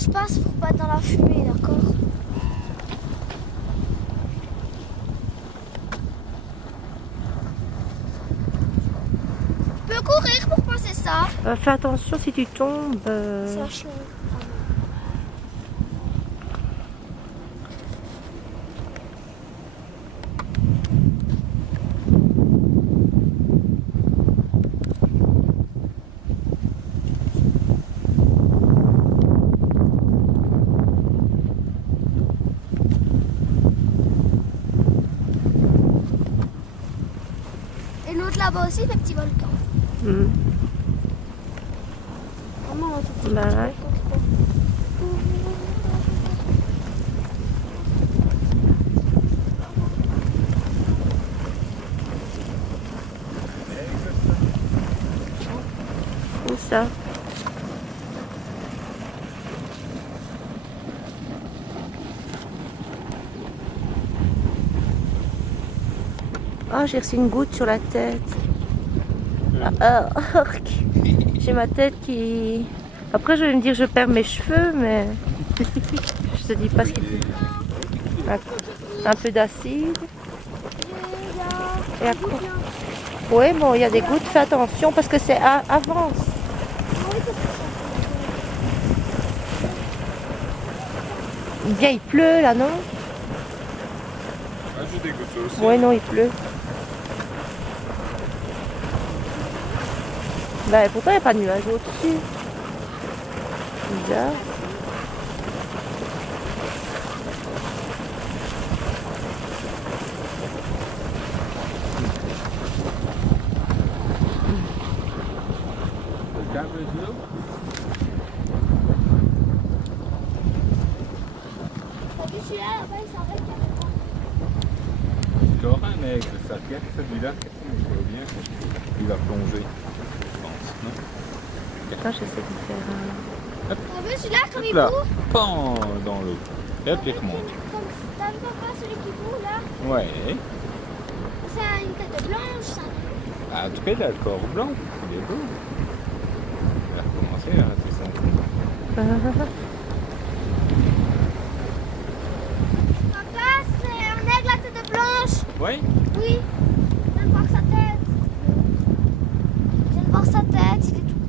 je passe, faut pas être dans la fumée, d'accord? Tu peux courir pour passer ça? Fais attention si tu tombes. C'est chaud. Et l'autre là-bas aussi, le petit volcan. Vraiment, un tout petit Bah ouais. volcan. Où ça? Oh, j'ai reçu une goutte sur la tête. J'ai ma tête qui... Après, je vais me dire je perds mes cheveux, mais je te dis pas ce qu'il faut. Un peu d'acide. Et après... Oui, bon, il y a des gouttes, fais attention parce que c'est avance. Bien, il pleut là, non? Ah, j'ai des gouttes aussi. Oui, non, il pleut. Bah, pourtant, il n'y a pas de nuages au-dessus. Bizarre. Le câble est là. T'as vu celui-là, là-bas, il s'arrête carrément. Encore un aigle, ça tient celui-là. Je vois bien qu'il va plonger, je pense. Non? Attends, j'essaie de faire un... T'as vu celui-là, comme il Hop là, boue? pan dans l'eau. Et hop, il remonte. T'as vu papa, celui qui boue là? Ouais. C'est une tête blanche, ça. Ah, en tout cas, il a le corps blanc. Il est beau. Il va recommencer à rater son trou. Papa, c'est un aigle à tête blanche. Oui. Oui. Je viens de voir sa tête. Je viens de voir sa tête, il est tout